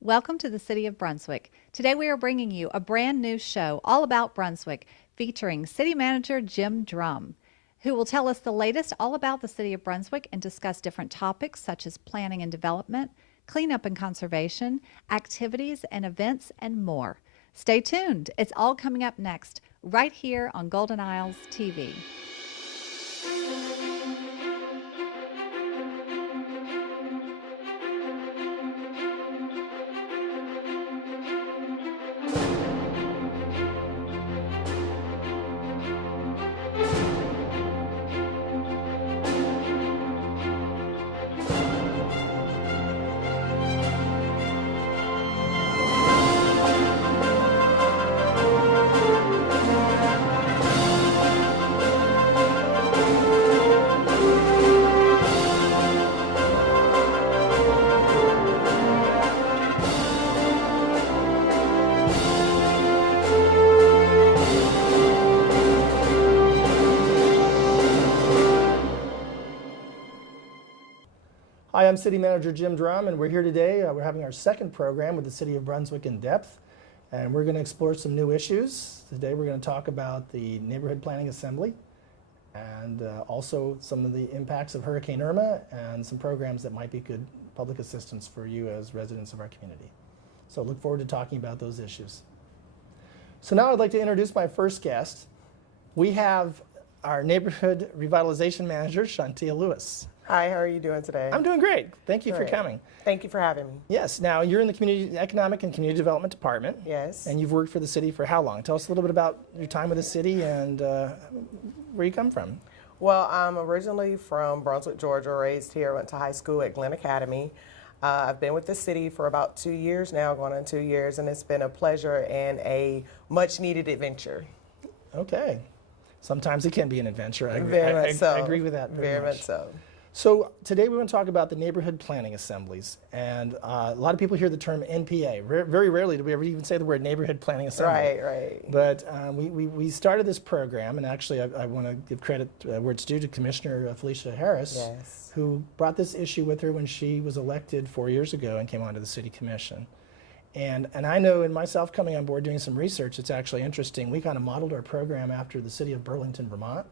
Welcome to the City of Brunswick. Today we are bringing you a brand new show all about Brunswick featuring City Manager Jim Drumm, who will tell us the latest all about the City of Brunswick and discuss different topics such as planning and development, cleanup and conservation, activities and events, and more. Stay tuned. It's all coming up next right here on Golden Isles TV. Hi, I'm City Manager Jim Drumm, and we're here today. We're having our second program with the City of Brunswick in depth, and we're going to explore some new issues. Today we're going to talk about the Neighborhood Planning Assembly and also some of the impacts of Hurricane Irma and some programs that might be good public assistance for you as residents of our community. So look forward to talking about those issues. So now I'd like to introduce my first guest. We have our Neighborhood Revitalization Manager, Shantia Lewis. Hi, how are you doing today? I'm doing great. Thank you for Great. coming. Thank you for having me. Yes. Now, you're in the Community Economic and Community Development Department. Yes. And you've worked for the city for how long? Tell us a little bit about your time with the city and where you come from. Well, I'm originally from Brunswick, Georgia, raised here, went to high school at Glenn Academy. I've been with the city for about 2 years now, going on 2 years, and it's been a pleasure and a much-needed adventure. Okay. Sometimes it can be an adventure. Very much so. I agree with that very much so. So today we want to talk about the neighborhood planning assemblies, and a lot of people hear the term NPA. Very rarely do we ever even say the word neighborhood planning assembly. Right. But we started this program, and actually I want to give credit where it's due to Commissioner Felicia Harris, Yes. who brought this issue with her when she was elected 4 years ago and came onto the city commission. And I know in myself coming on board doing some research, it's actually interesting. We kind of modeled our program after the city of Burlington, Vermont.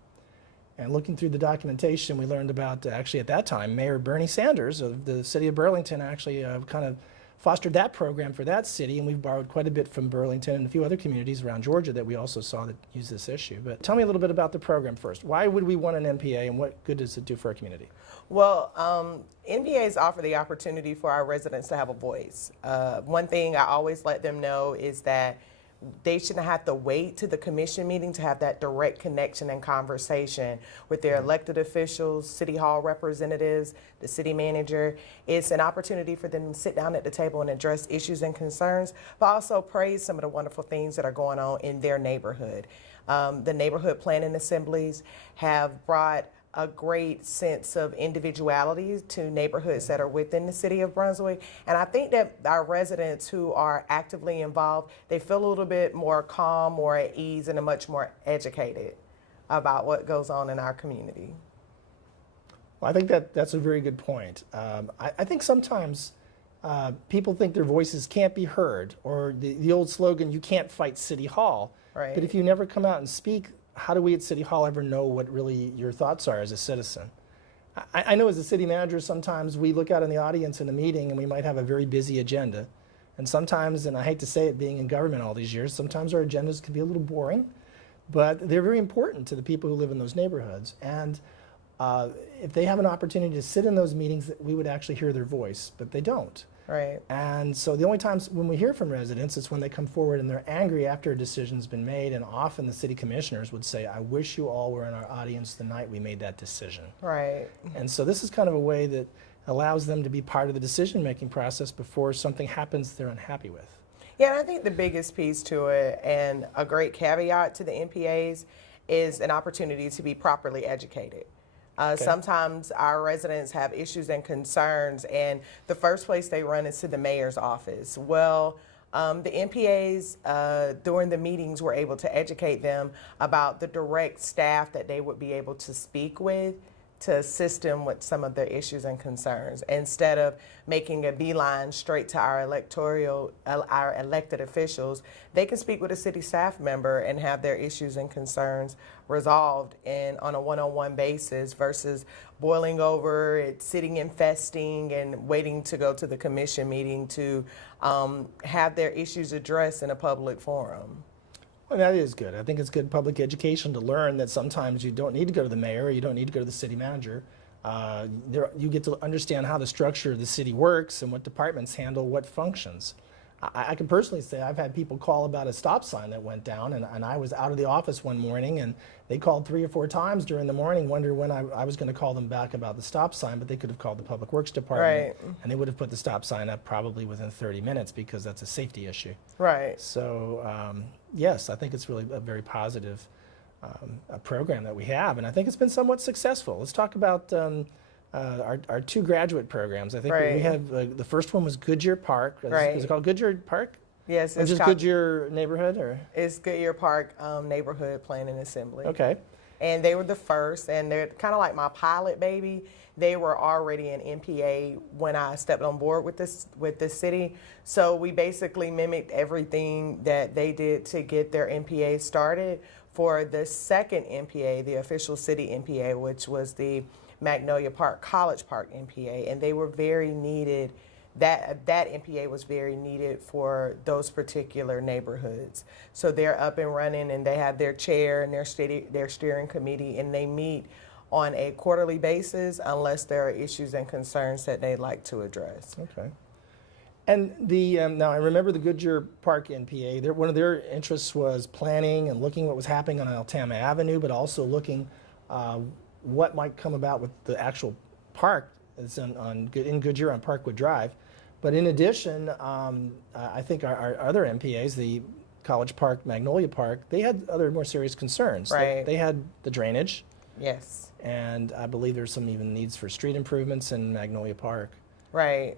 And looking through the documentation, we learned about, actually at that time, Mayor Bernie Sanders of the city of Burlington actually kind of fostered that program for that city, and we've borrowed quite a bit from Burlington and a few other communities around Georgia that we also saw that use this issue. But tell me a little bit about the program first. Why would we want an NPA, and what good does it do for our community? Well, NPAs offer the opportunity for our residents to have a voice. One thing I always let them know is that they shouldn't have to wait to the commission meeting to have that direct connection and conversation with their elected officials, city hall representatives, the city manager. It's an opportunity for them to sit down at the table and address issues and concerns, but also praise some of the wonderful things that are going on in their neighborhood. The neighborhood planning assemblies have brought a great sense of individuality to neighborhoods that are within the city of Brunswick. And I think that our residents who are actively involved, they feel a little bit more calm, more at ease, and are much more educated about what goes on in our community. Well, I think that's a very good point. I think sometimes people think their voices can't be heard, or the old slogan, you can't fight City Hall. Right. But if you never come out and speak, how do we at City Hall ever know what really your thoughts are as a citizen? I know as a city manager, sometimes we look out in the audience in a meeting and we might have a very busy agenda. And sometimes, and I hate to say it being in government all these years, sometimes our agendas can be a little boring, but they're very important to the people who live in those neighborhoods. And if they have an opportunity to sit in those meetings, we would actually hear their voice, but they don't. Right. And so the only times when we hear from residents is when they come forward and they're angry after a decision's been made, and often the city commissioners would say, I wish you all were in our audience the night we made that decision. Right. And so this is kind of a way that allows them to be part of the decision-making process before something happens they're unhappy with. Yeah, and I think the biggest piece to it, and a great caveat to the NPAs, is an opportunity to be properly educated. Sometimes our residents have issues and concerns, and the first place they run is to the mayor's office. Well, the NPAs during the meetings were able to educate them about the direct staff that they would be able to speak with to assist them with some of their issues and concerns. Instead of making a beeline straight to our elected officials, they can speak with a city staff member and have their issues and concerns resolved on a one-on-one basis versus boiling over, it sitting and festing and waiting to go to the commission meeting to have their issues addressed in a public forum. Well, that is good. I think it's good public education to learn that sometimes you don't need to go to the mayor, or you don't need to go to the city manager. You get to understand how the structure of the city works and what departments handle what functions. I can personally say I've had people call about a stop sign that went down, and I was out of the office one morning, and they called 3 or 4 times during the morning, wondering when I was going to call them back about the stop sign, but they could have called the Public Works Department, Right. and they would have put the stop sign up probably within 30 minutes because that's a safety issue. Right. So, yes, I think it's really a very positive a program that we have, and I think it's been somewhat successful. Let's talk about our 2 graduate programs. I think we Right. have the first one was Goodyear Park. Right. Is it called Goodyear Park? Yes, Or it's just called, Goodyear neighborhood, or it's Goodyear Park Neighborhood Planning Assembly. okay, And they were the first, and they're kind of like my pilot baby. They were already an MPA when I stepped on board with this city. So we basically mimicked everything that they did to get their MPA started for the second MPA, the official city MPA, which was the Magnolia Park College Park MPA, and they were very needed. That MPA was very needed for those particular neighborhoods. So they're up and running, and they have their chair and their steering committee, and they meet on a quarterly basis unless there are issues and concerns that they'd like to address. okay. And now I remember the Goodyear Park NPA. One of their interests was planning and looking what was happening on Altama Avenue, but also looking what might come about with the actual park that's in Goodyear on Parkwood Drive. But in addition, I think our other MPAs, the College Park, Magnolia Park, they had other more serious concerns. Right. They had the drainage, Yes. and I believe there's some even needs for street improvements in Magnolia Park. Right.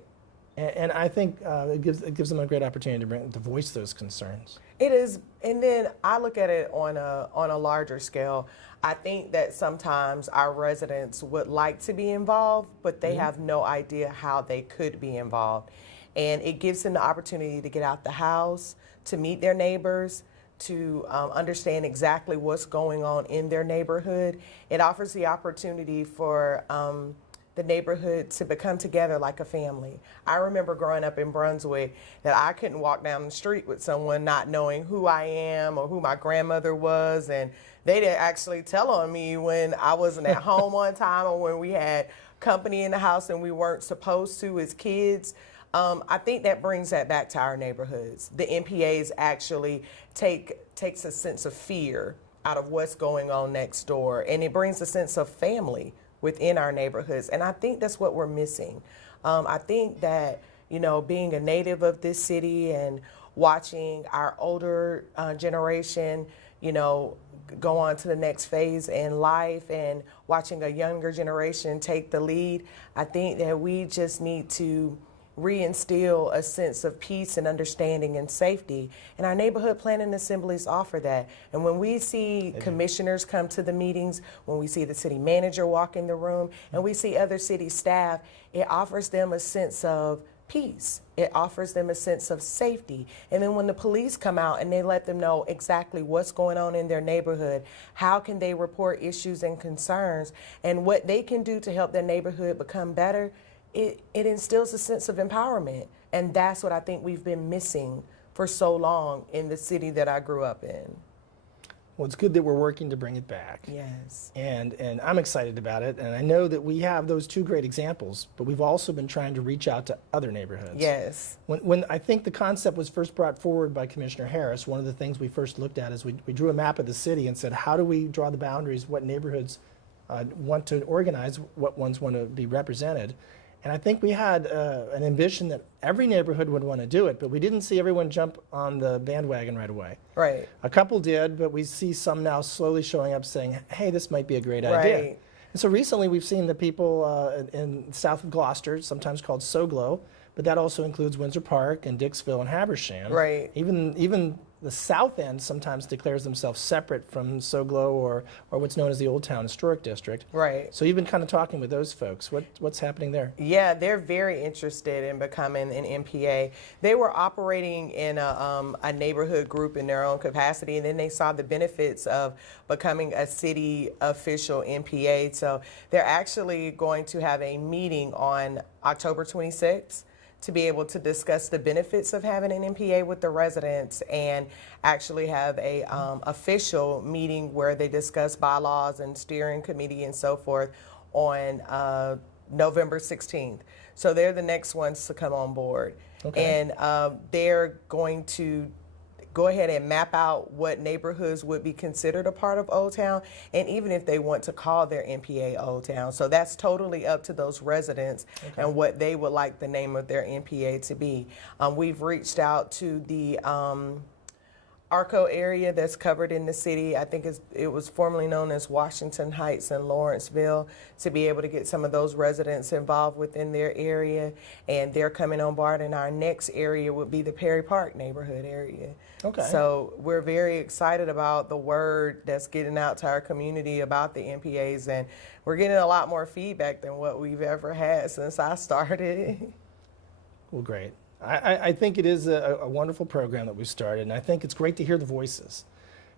And I think it gives them a great opportunity to voice those concerns. It is, and then I look at it on a larger scale. I think that sometimes our residents would like to be involved, but they have no idea how they could be involved. And it gives them the opportunity to get out the house, to meet their neighbors, to understand exactly what's going on in their neighborhood. It offers the opportunity for the neighborhood to become together like a family. I remember growing up in Brunswick that I couldn't walk down the street with someone not knowing who I am or who my grandmother was, and they didn't actually tell on me when I wasn't at home one time or when we had company in the house and we weren't supposed to as kids. I think that brings that back to our neighborhoods. The MPAs actually takes a sense of fear out of what's going on next door, and it brings a sense of family within our neighborhoods, and I think that's what we're missing. I think that, being a native of this city and watching our older generation, go on to the next phase in life and watching a younger generation take the lead, I think that we just need to reinstill a sense of peace and understanding and safety. And our neighborhood planning assemblies offer that. And when we see commissioners come to the meetings, when we see the city manager walk in the room, and we see other city staff, it offers them a sense of peace. It offers them a sense of safety. And then when the police come out and they let them know exactly what's going on in their neighborhood, how can they report issues and concerns, and what they can do to help their neighborhood become better, it instills a sense of empowerment. And that's what I think we've been missing for so long in the city that I grew up in. Well, it's good that we're working to bring it back. Yes. And I'm excited about it. And I know that we have those 2 great examples, but we've also been trying to reach out to other neighborhoods. Yes. When I think the concept was first brought forward by Commissioner Harris, one of the things we first looked at is we drew a map of the city and said, how do we draw the boundaries, what neighborhoods want to organize, what ones want to be represented. And I think we had an ambition that every neighborhood would want to do it, but we didn't see everyone jump on the bandwagon right away. Right. A couple did, but we see some now slowly showing up saying, hey, this might be a great idea. Right. And so recently we've seen the people in south of Gloucester, sometimes called Soglo, but that also includes Windsor Park and Dixville and Habersham. Right. Even the south end sometimes declares themselves separate from SOGLO or what's known as the Old Town Historic District. Right. So you've been kind of talking with those folks. What's happening there? Yeah, they're very interested in becoming an MPA. They were operating in a neighborhood group in their own capacity, and then they saw the benefits of becoming a city official MPA. So they're actually going to have a meeting on October 26th to be able to discuss the benefits of having an MPA with the residents, and actually have a official meeting where they discuss bylaws and steering committee and so forth on November 16th. So they're the next ones to come on board. Okay. And they're going to go ahead and map out what neighborhoods would be considered a part of Old Town, and even if they want to call their MPA Old Town. So that's totally up to those residents and what they would like the name of their MPA to be. We've reached out to the Arco area that's covered in the city. I think it was formerly known as Washington Heights and Lawrenceville, to be able to get some of those residents involved within their area, and they're coming on board. And our next area would be the Perry Park neighborhood area. Okay. So we're very excited about the word that's getting out to our community about the MPAs, and we're getting a lot more feedback than what we've ever had since I started. Well, great. I think it is a wonderful program that we've started, and I think it's great to hear the voices.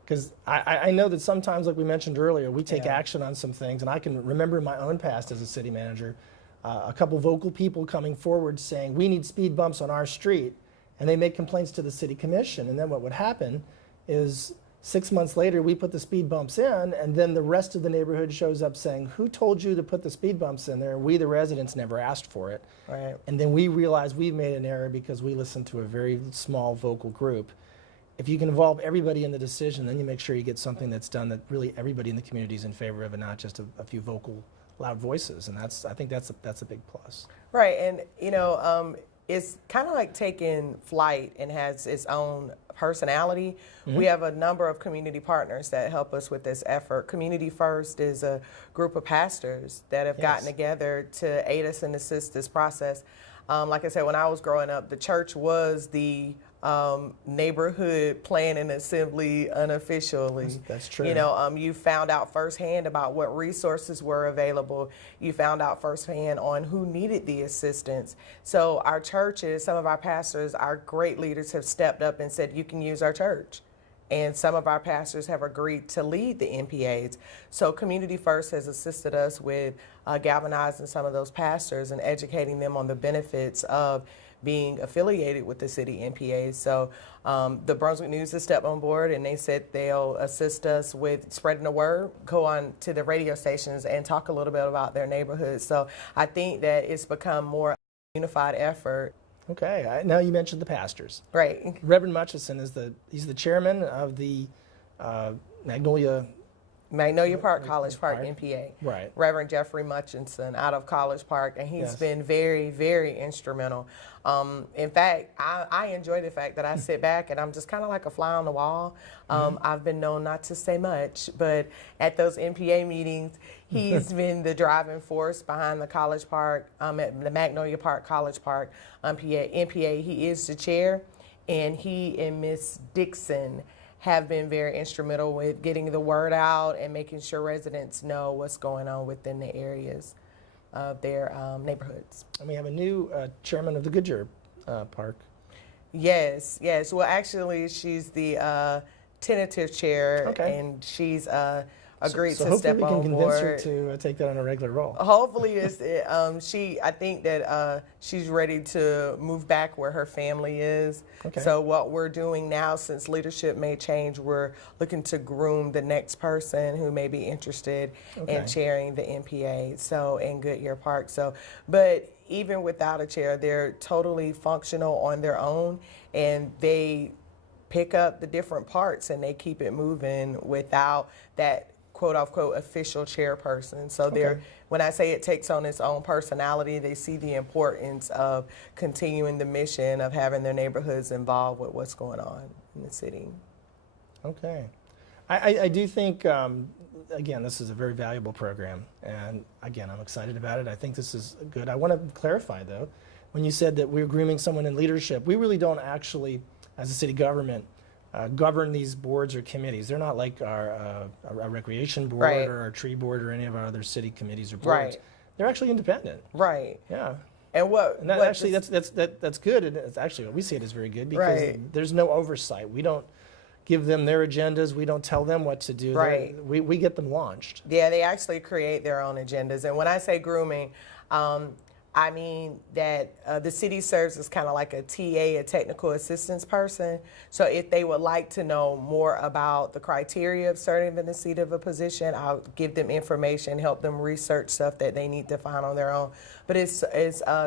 Because I know that sometimes, like we mentioned earlier, we take action on some things, and I can remember in my own past as a city manager, a couple vocal people coming forward saying, we need speed bumps on our street, and they make complaints to the city commission, and then what would happen is 6 months later, we put the speed bumps in, and then the rest of the neighborhood shows up saying, who told you to put the speed bumps in there? We, the residents, never asked for it. Right. And then we realize we've made an error because we listened to a very small vocal group. If you can involve everybody in the decision, then you make sure you get something that's done that really everybody in the community is in favor of, and not just a few vocal, loud voices. And I think that's a big plus. Right, and it's kind of like taking flight and has its own personality. We have a number of community partners that help us with this effort. Community First is a group of pastors that have gotten together to aid us and assist this process. Like I said, when I was growing up, the church was the neighborhood planning assembly unofficially. That's true. You found out firsthand about what resources were available. You found out firsthand on who needed the assistance. So our churches, some of our pastors, our great leaders have stepped up and said, you can use our church. And some of our pastors have agreed to lead the MPAs. So Community First has assisted us with galvanizing some of those pastors and educating them on the benefits of being affiliated with the city MPAs. So the Brunswick News has stepped on board, and they said they'll assist us with spreading the word, go on to the radio stations and talk a little bit about their neighborhoods. So I think that it's become more unified effort. Okay, now you mentioned the pastors. Right. Reverend Mutchison he's the chairman of the Magnolia Park, College Park MPA. Right. Reverend Jeffrey Mutchinson out of College Park, and he's been very, very instrumental. In fact, I enjoy the fact that I sit back and I'm just kind of like a fly on the wall. I've been known not to say much, but at those MPA meetings, he's been the driving force behind the College Park, at the Magnolia Park, College Park MPA. He is the chair, and he and Miss Dixon have been very instrumental with getting the word out and making sure residents know what's going on within the areas of their neighborhoods. And we have a new chairman of the Goodyear Park. Yes. Well, actually, she's the tentative chair, and she's agreed to step on board. So hopefully we can convince her to take that on a regular role. Hopefully, I think that she's ready to move back where her family is. Okay. So what we're doing now, since leadership may change, we're looking to groom the next person who may be interested in chairing the MPA, in Goodyear Park. But even without a chair, they're totally functional on their own, and they pick up the different parts and they keep it moving without that quote-unquote official chairperson. So when I say it takes on its own personality, they see the importance of continuing the mission of having their neighborhoods involved with what's going on in the city. Okay. I do think, again, this is a very valuable program, and again, I'm excited about it. I think this is good. I want to clarify, though, when you said that we're grooming someone in leadership, we really don't actually, as a city government, govern these boards or committees. They're not like our recreation board Right. or our tree board or any of our other city committees or boards. Right. They're actually independent. Right. Yeah. And And that what actually, this- that's good. And it's actually, we see it as very good because Right. there's no oversight. We don't give them their agendas. We don't tell them what to do. Right. We get them launched. Yeah, they actually create their own agendas. And when I say grooming, I mean that the city serves as kind of like a TA, a technical assistance person. So if they would like to know more about the criteria of serving in the seat of a position, I'll give them information, help them research stuff that they need to find on their own. But it's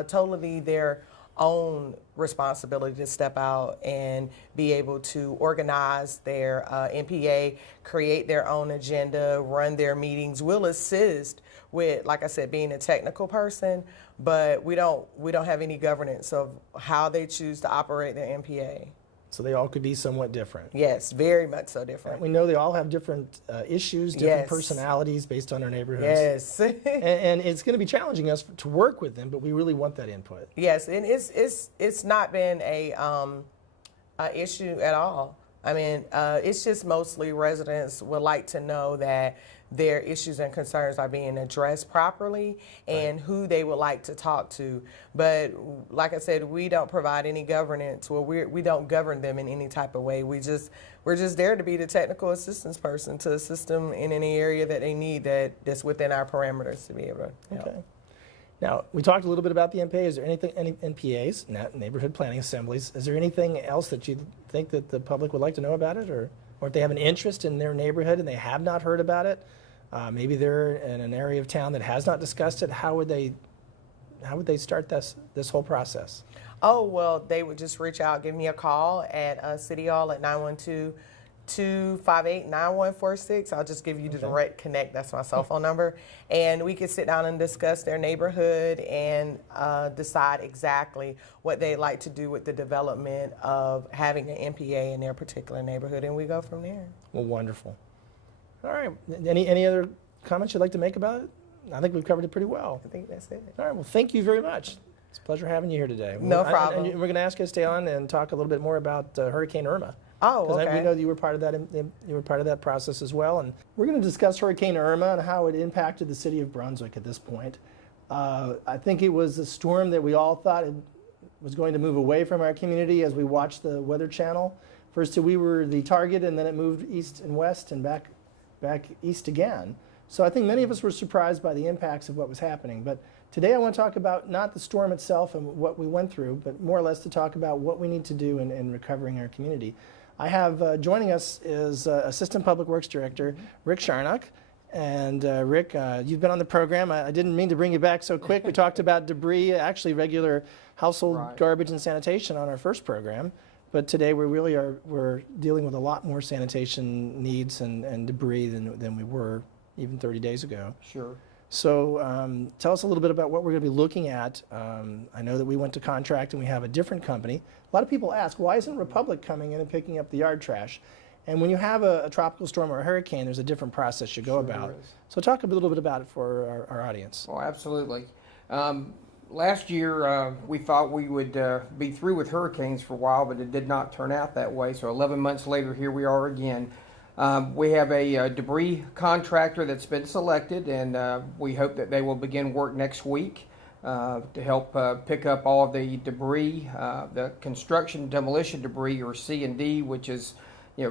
totally their own responsibility to step out and be able to organize their MPA, create their own agenda, run their meetings. We'll assist with, like I said, being a technical person, but we don't have any governance of how they choose to operate their MPA. So they all could be somewhat different. Yes, very much so different. We know they all have different issues, different Yes. personalities based on their neighborhoods. Yes. And it's going to be challenging us to work with them, but we really want that input. Yes, and it's not been a issue at all. I mean, it's just mostly residents would like to know that their issues and concerns are being addressed properly and who they would like to talk to. But like I said, we don't provide any governance, or we don't govern them in any type of way. We're just there to be the technical assistance person to assist them in any area that they need that's within our parameters to be able to help. Okay. Now, we talked a little bit about the NPA. Is there any NPAs, neighborhood planning assemblies? Is there anything else that you think that the public would like to know about it, or if they have an interest in their neighborhood and they have not heard about it? Maybe they're in an area of town that has not discussed it. How would they start this whole process? Oh, well, they would just reach out, give me a call at City Hall at 912-258-9146. I'll just give you the direct connect. That's my cell phone number. And we could sit down and discuss their neighborhood and decide exactly what they'd like to do with the development of having an MPA in their particular neighborhood, and we go from there. Well, wonderful. All right. Any other comments you'd like to make about it? I think we've covered it pretty well. I think that's it. All right. Well, thank you very much. It's a pleasure having you here today. No problem. And we're going to ask you to stay on and talk a little bit more about Hurricane Irma. Oh, Because okay. we know that you were part of that. You were part of that process as well. And we're going to discuss Hurricane Irma and how it impacted the city of Brunswick at this point. I think it was a storm that we all thought it was going to move away from our community as we watched the Weather Channel. First, we were the target, and then it moved east and west and back east again. So I think many of us were surprised by the impacts of what was happening. But today I want to talk about not the storm itself and what we went through, but more or less to talk about what we need to do in recovering our community. I have joining us is Assistant Public Works Director Rick Sharnock. And Rick, you've been on the program. I didn't mean to bring you back so quick. We talked about debris, actually regular household garbage and sanitation on our first program. But today we're dealing with a lot more sanitation needs and debris than we were even 30 days ago. Sure. So tell us a little bit about what we're going to be looking at. I know that we went to contract and we have a different company. A lot of people ask, why isn't Republic coming in and picking up the yard trash? And when you have a tropical storm or a hurricane, there's a different process you go about. there is. So talk a little bit about it for our audience. Oh, absolutely. Last year, we thought we would be through with hurricanes for a while, but it did not turn out that way. So 11 months later, here we are again. We have a debris contractor that's been selected, and we hope that they will begin work next week to help pick up all of the debris, the construction demolition debris, or C&D, which is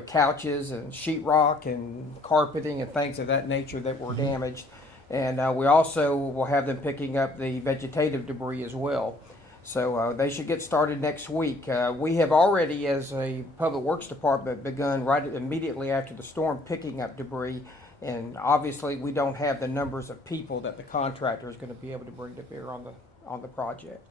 couches and sheetrock and carpeting and things of that nature that were damaged. And we also will have them picking up the vegetative debris as well. So they should get started next week. We have already, as a Public Works Department, begun right immediately after the storm picking up debris. And obviously, we don't have the numbers of people that the contractor is going to be able to bring to bear on the project.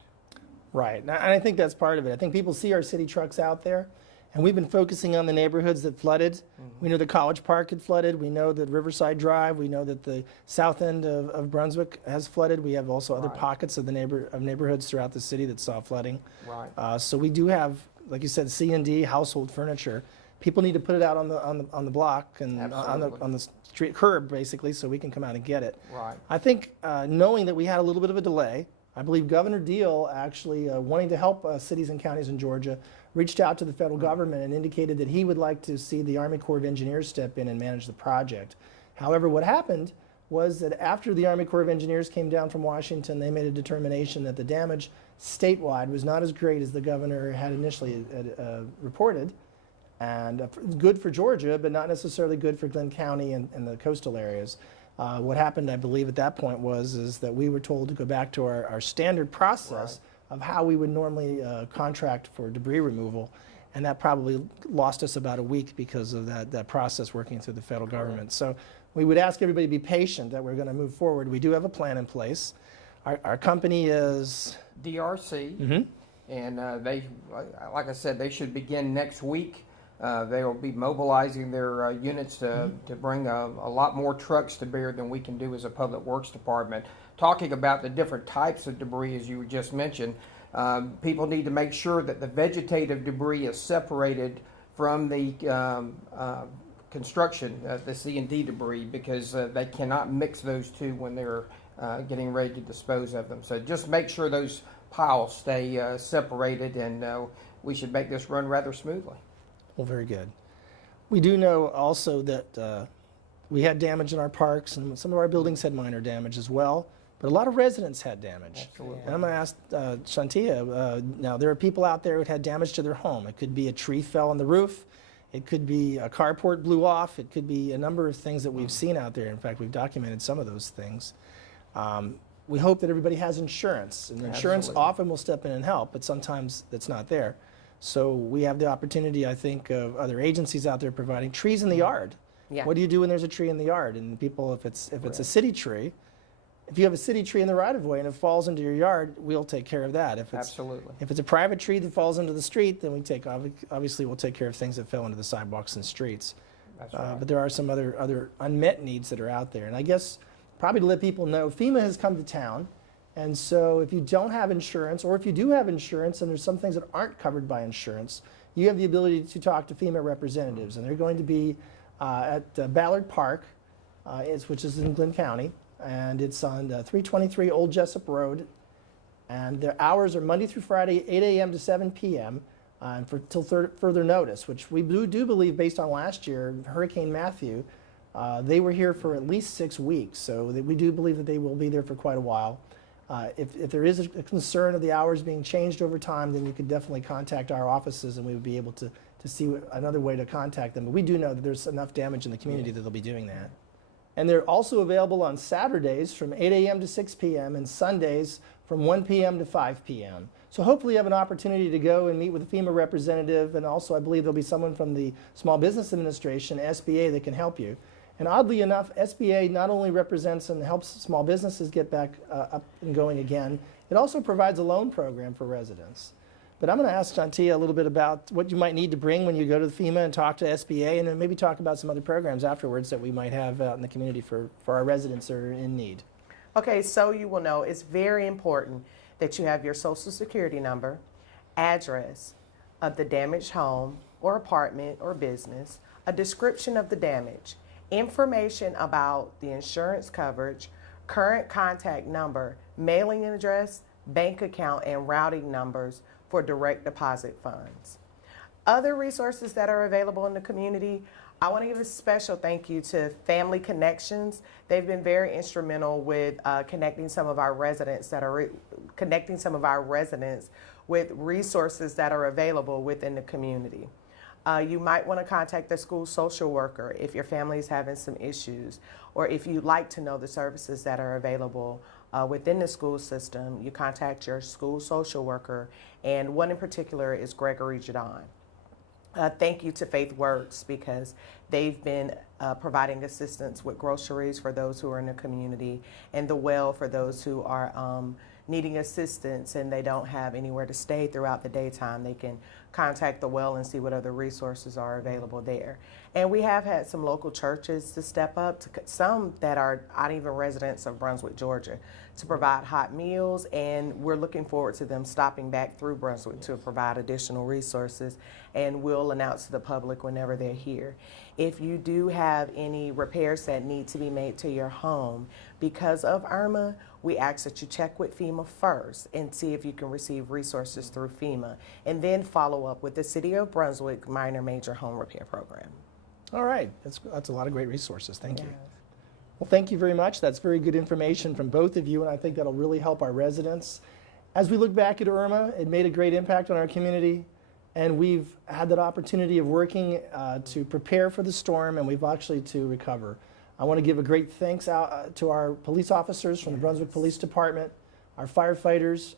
Right, and I think that's part of it. I think people see our city trucks out there, and we've been focusing on the neighborhoods that flooded. We know the College Park had flooded. We know that Riverside Drive. We know that the south end of Brunswick has flooded. We have also other Right. pockets of neighborhoods throughout the city that saw flooding. Right. So we do have, like you said, C&D household furniture. People need to put it out on the block and Absolutely. on the street curb, basically, so we can come out and get it. Right. I think knowing that we had a little bit of a delay I believe Governor Deal actually, wanting to help cities and counties in Georgia, reached out to the federal government and indicated that he would like to see the Army Corps of Engineers step in and manage the project. However, what happened was that after the Army Corps of Engineers came down from Washington, they made a determination that the damage statewide was not as great as the governor had initially reported, and good for Georgia, but not necessarily good for Glenn County and the coastal areas. What happened, I believe, at that point is that we were told to go back to our standard process of how we would normally contract for debris removal, and that probably lost us about a week because of that process working through the federal government. So we would ask everybody to be patient that we're going to move forward. We do have a plan in place. Our company is DRC, and they, like I said, they should begin next week. They will be mobilizing their units to bring a lot more trucks to bear than we can do as a public works department. Talking about the different types of debris, as you just mentioned, people need to make sure that the vegetative debris is separated from the construction, the C&D debris, because they cannot mix those two when they're getting ready to dispose of them. So just make sure those piles stay separated, and we should make this run rather smoothly. Well, very good. We do know also that we had damage in our parks, and some of our buildings had minor damage as well, but a lot of residents had damage. Absolutely. And I'm going to ask Shantia, now there are people out there who had damage to their home. It could be a tree fell on the roof. It could be a carport blew off. It could be a number of things that we've seen out there. In fact, we've documented some of those things. We hope that everybody has insurance, and insurance Absolutely. often will step in and help, but sometimes it's not there. So we have the opportunity, I think, of other agencies out there providing trees in the yard. Yeah. What do you do when there's a tree in the yard? And people, if it's a city tree, if you have a city tree in the right of way and it falls into your yard, we'll take care of that. Absolutely. If it's a private tree that falls into the street, then obviously we'll take care of things that fell into the sidewalks and streets. That's right. But there are some other unmet needs that are out there. And I guess probably to let people know, FEMA has come to town. And so if you don't have insurance, or if you do have insurance and there's some things that aren't covered by insurance, you have the ability to talk to FEMA representatives. And they're going to be at Ballard Park, which is in Glenn County, and it's on 323 Old Jessup Road. And their hours are Monday through Friday, 8 a.m. to 7 p.m. Till further notice, which we do believe, based on last year, Hurricane Matthew, they were here for at least 6 weeks. So we do believe that they will be there for quite a while. If there is a concern of the hours being changed over time, then you could definitely contact our offices, and we would be able to see another way to contact them. But we do know that there's enough damage in the community that they'll be doing that. And they're also available on Saturdays from 8 a.m. to 6 p.m. and Sundays from 1 p.m. to 5 p.m. So hopefully you have an opportunity to go and meet with a FEMA representative, and also I believe there'll be someone from the Small Business Administration, SBA, that can help you. And oddly enough, SBA not only represents and helps small businesses get back up and going again, it also provides a loan program for residents. But I'm going to ask Shantia a little bit about what you might need to bring when you go to the FEMA and talk to SBA, and then maybe talk about some other programs afterwards that we might have out in the community for our residents that are in need. Okay, so you will know it's very important that you have your social security number, address of the damaged home or apartment or business, a description of the damage, information about the insurance coverage, current contact number, mailing address, bank account, and routing numbers for direct deposit funds. Other resources that are available in the community, I want to give a special thank you to Family Connections. They've been very instrumental with connecting some of our residents with resources that are available within the community. You might want to contact the school social worker if your family is having some issues, or if you'd like to know the services that are available within the school system, you contact your school social worker, and one in particular is Gregory Jadon. Thank you to Faith Works, because they've been providing assistance with groceries for those who are in the community, and the well for those who are needing assistance and they don't have anywhere to stay throughout the daytime. They can contact the well and see what other resources are available there. And we have had some local churches to step up, some that are not even residents of Brunswick, Georgia, to provide hot meals, and we're looking forward to them stopping back through Brunswick to provide additional resources, and we'll announce to the public whenever they're here. If you do have any repairs that need to be made to your home because of Irma, we ask that you check with FEMA first and see if you can receive resources through FEMA, and then follow up with the City of Brunswick Minor Major Home Repair Program. All right, that's a lot of great resources. Thank you. Well, thank you very much. That's very good information from both of you, and I think that'll really help our residents. As we look back at Irma, it made a great impact on our community, and we've had that opportunity of working to prepare for the storm, and we've actually to recover. I want to give a great thanks out to our police officers from the Brunswick Police Department, our firefighters,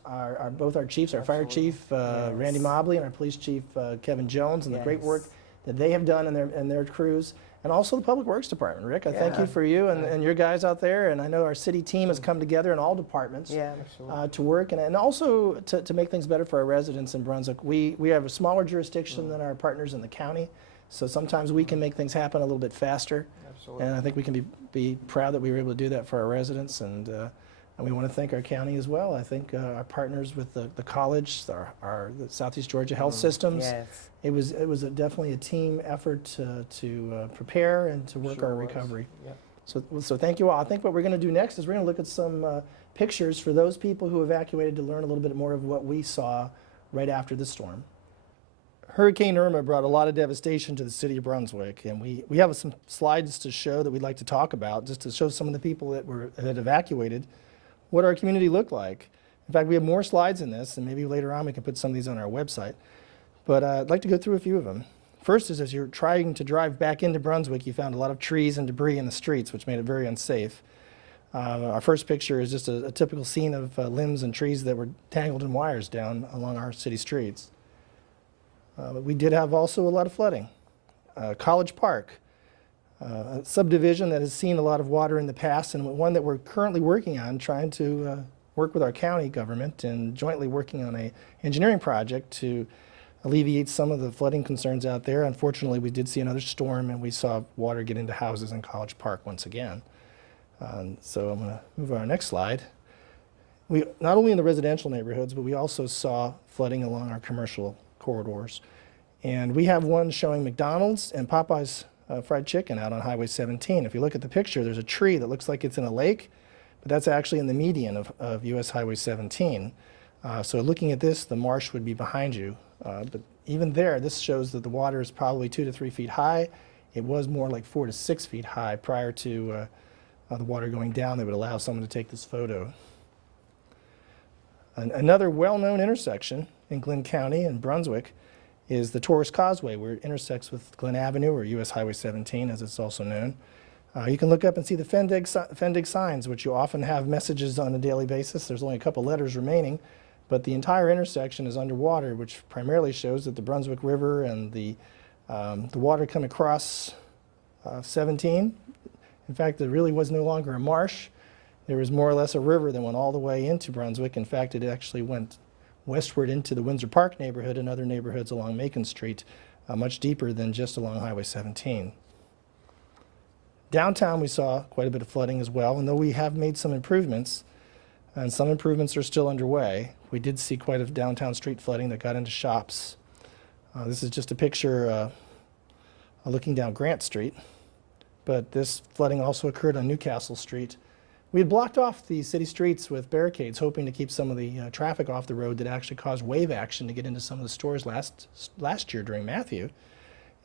both our chiefs, our fire chief, Randy Mobley, and our police chief, Kevin Jones, and the great work that they have done in their crews, and also the Public Works Department. Rick, I thank you for you and your guys out there, and I know our city team has come together in all departments to work, and also to make things better for our residents in Brunswick. We have a smaller jurisdiction than our partners in the county, so sometimes we can make things happen a little bit faster. Absolutely. And I think we can be proud that we were able to do that for our residents, and we want to thank our county as well. I think our partners with the college, the Southeast Georgia Health Systems. Yes. It was definitely a team effort to prepare and to work our recovery. Yep. So thank you all. I think what we're going to do next is we're going to look at some pictures for those people who evacuated to learn a little bit more of what we saw right after the storm. Hurricane Irma brought a lot of devastation to the city of Brunswick, and we have some slides to show that we'd like to talk about, just to show some of the people that had evacuated what our community looked like. In fact, we have more slides in this, and maybe later on we can put some of these on our website. But I'd like to go through a few of them. First is, as you're trying to drive back into Brunswick, you found a lot of trees and debris in the streets, which made it very unsafe. Our first picture is just a typical scene of limbs and trees that were tangled in wires down along our city streets. But we did have also a lot of flooding. College Park, a subdivision that has seen a lot of water in the past, and one that we're currently working on, trying to work with our county government and jointly working on an engineering project to alleviate some of the flooding concerns out there. Unfortunately, we did see another storm, and we saw water get into houses in College Park once again. So I'm going to move on to our next slide. We not only in the residential neighborhoods, but we also saw flooding along our commercial corridors. And we have one showing McDonald's and Popeye's fried chicken out on Highway 17. If you look at the picture, there's a tree that looks like it's in a lake, but that's actually in the median of US Highway 17. So looking at this, the marsh would be behind you. But even there, this shows that the water is probably 2 to 3 feet high. It was more like 4 to 6 feet high prior to the water going down that would allow someone to take this photo. Another well-known intersection in Glynn County and Brunswick is the Taurus Causeway, where it intersects with Glen Avenue, or US Highway 17 as it's also known. You can look up and see the Fendig signs, which you often have messages on a daily basis. There's only a couple letters remaining, but the entire intersection is underwater, which primarily shows that the Brunswick River and the water coming across 17. In fact, there really was no longer a marsh. There was more or less a river that went all the way into Brunswick. In fact, it actually went westward into the Windsor Park neighborhood and other neighborhoods along Macon Street, much deeper than just along Highway 17. Downtown, we saw quite a bit of flooding as well, and though we have made some improvements, and some improvements are still underway, we did see quite a downtown street flooding that got into shops. This is just a picture looking down Grant Street, but this flooding also occurred on Newcastle Street. We had blocked off the city streets with barricades, hoping to keep some of the traffic off the road that actually caused wave action to get into some of the stores last year during Matthew.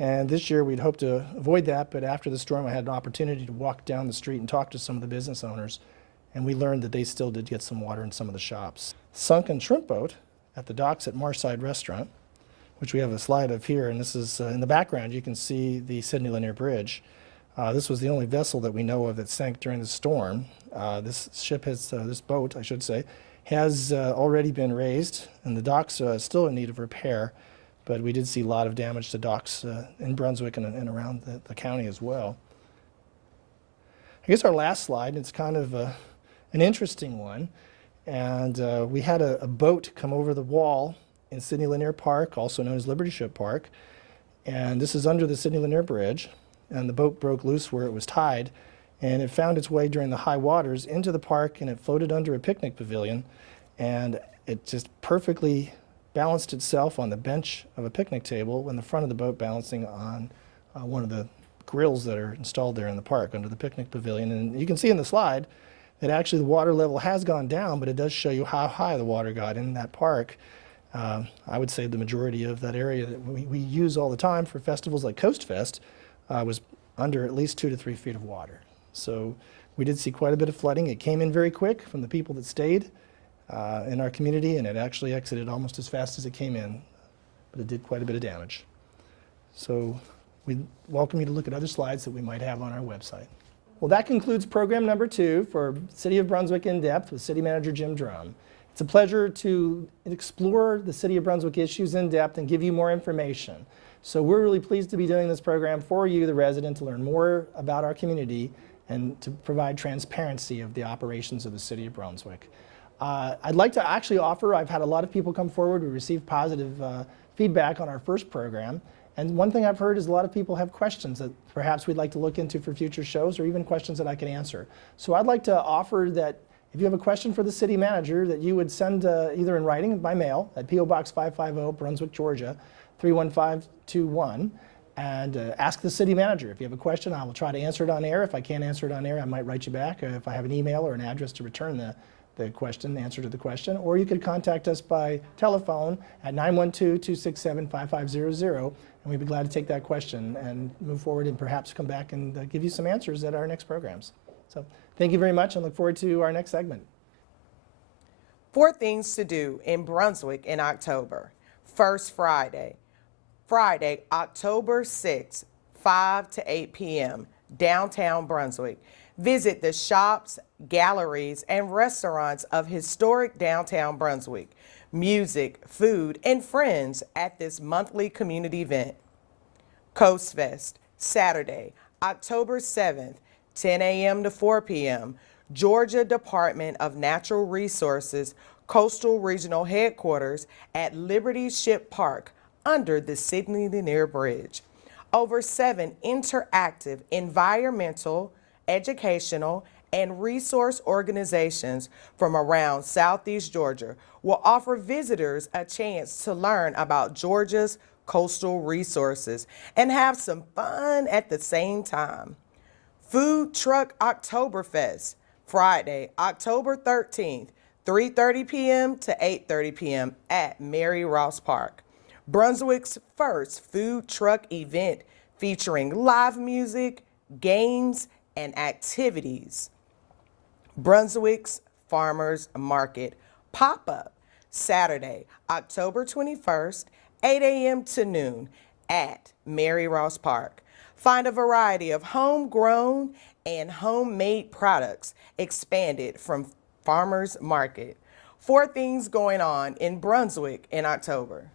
And this year we'd hoped to avoid that, but after the storm I had an opportunity to walk down the street and talk to some of the business owners, and we learned that they still did get some water in some of the shops. Sunken shrimp boat at the docks at Marshside Restaurant, which we have a slide of here, and this is in the background you can see the Sydney Lanier Bridge. This was the only vessel that we know of that sank during the storm. This boat, I should say, has already been raised, and the docks are still in need of repair, but we did see a lot of damage to docks in Brunswick and around the county as well. I guess our last slide, it's kind of an interesting one, and we had a boat come over the wall in Sydney Lanier Park, also known as Liberty Ship Park, and this is under the Sydney Lanier Bridge. And the boat broke loose where it was tied, and it found its way during the high waters into the park, and it floated under a picnic pavilion, and it just perfectly balanced itself on the bench of a picnic table in the front of the boat, balancing on one of the grills that are installed there in the park under the picnic pavilion. And you can see in the slide that actually the water level has gone down, but it does show you how high the water got in that park. I would say the majority of that area that we use all the time for festivals like Coast Fest was under at least 2 to 3 feet of water. So we did see quite a bit of flooding. It came in very quick from the people that stayed in our community, and it actually exited almost as fast as it came in, but it did quite a bit of damage. So we welcome you to look at other slides that we might have on our website. Well, that concludes program number 2 for City of Brunswick In Depth with City Manager Jim Drumm. It's a pleasure to explore the City of Brunswick issues in depth and give you more information. So we're really pleased to be doing this program for you, the resident, to learn more about our community and to provide transparency of the operations of the City of Brunswick. I'd like to actually offer, I've had a lot of people come forward. We received positive feedback on our first program. And one thing I've heard is a lot of people have questions that perhaps we'd like to look into for future shows, or even questions that I can answer. So I'd like to offer that if you have a question for the city manager, that you would send either in writing by mail at P.O. Box 550, Brunswick, Georgia, 31521, and ask the city manager. If you have a question, I will try to answer it on air. If I can't answer it on air, I might write you back if I have an email or an address to return the question, the answer to the question. Or you could contact us by telephone at 912-267-5500, and we'd be glad to take that question and move forward and perhaps come back and give you some answers at our next programs. So thank you very much, and look forward to our next segment. 4 things to do in Brunswick in October. First Friday, October 6th, 5 to 8 p.m., downtown Brunswick. Visit the shops, galleries, and restaurants of historic downtown Brunswick. Music, food, and friends at this monthly community event. Coast Fest, Saturday, October 7th, 10 a.m. to 4 p.m., Georgia Department of Natural Resources Coastal Regional Headquarters at Liberty Ship Park under the City Lanier Bridge. Over 7 interactive environmental, educational, and resource organizations from around Southeast Georgia will offer visitors a chance to learn about Georgia's coastal resources and have some fun at the same time. Food Truck Oktoberfest, Friday, October 13th, 3:30 p.m. to 8:30 p.m. at Mary Ross Park. Brunswick's first food truck event featuring live music, games, and activities. Brunswick's Farmers Market pop-up, Saturday, October 21st, 8 a.m. to noon at Mary Ross Park. Find a variety of homegrown and homemade products expanded from Farmers Market. 4 things going on in Brunswick in October.